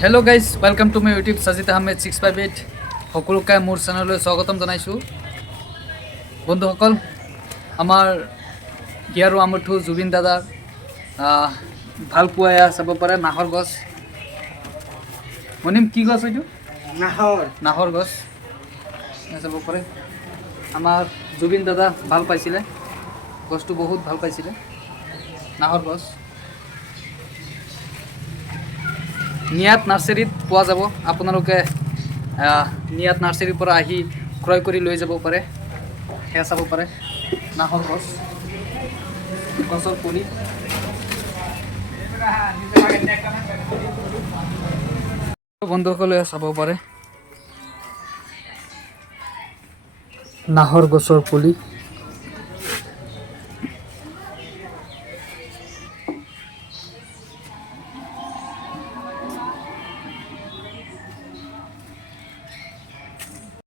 Hello guys welcome to my YouTube Sajid Ahmed 658 সকলোকে মোৰ চেনেললৈ স্বাগতম জনাইছোঁ। বন্ধুসকল, আমাৰ হিয়াৰো আমঠু জুবিন দাদাৰ ভাল পোৱা চাব পাৰে নাহৰ গছ। মনিম কি গছ এইটো? নাহৰ গছ চাব পাৰে। আমাৰ জুবিন দাদা ভাল পাইছিলে, গছটো বহুত ভাল পাইছিলে, নাহৰ গছ। নিয়াত নাৰ্চাৰীত পোৱা যাব। আপোনালোকে নিয়াত নাৰ্চাৰীৰ পৰা আহি ক্ৰয় কৰি লৈ যাব পাৰে। সেয়া চাব পাৰে নাহৰ গছ, গছৰ পুলি। বন্ধুসকলে চাব পাৰে নাহৰ গছৰ পুলি।